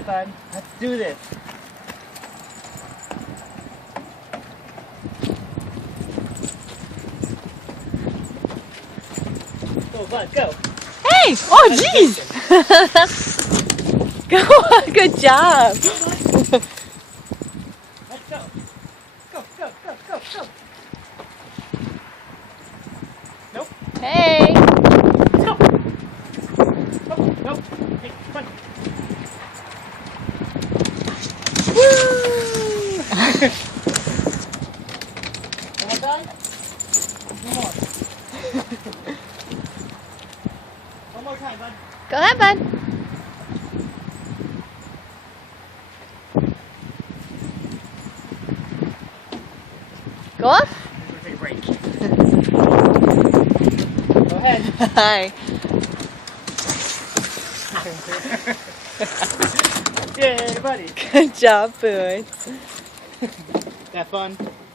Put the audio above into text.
Fun. Let's do this. Go, bud, go. Hey! Oh, jeez! Go on, good job. Let's go. Go, go, go, go, go. Nope. Hey! Let's go. Nope, nope. Hey, come on. Woo! Am I done? One more. One more time, bud. Go ahead, bud. Go up. We're gonna take a break. Go ahead. Hi. Yay, buddy. Good job, Boots. That fun?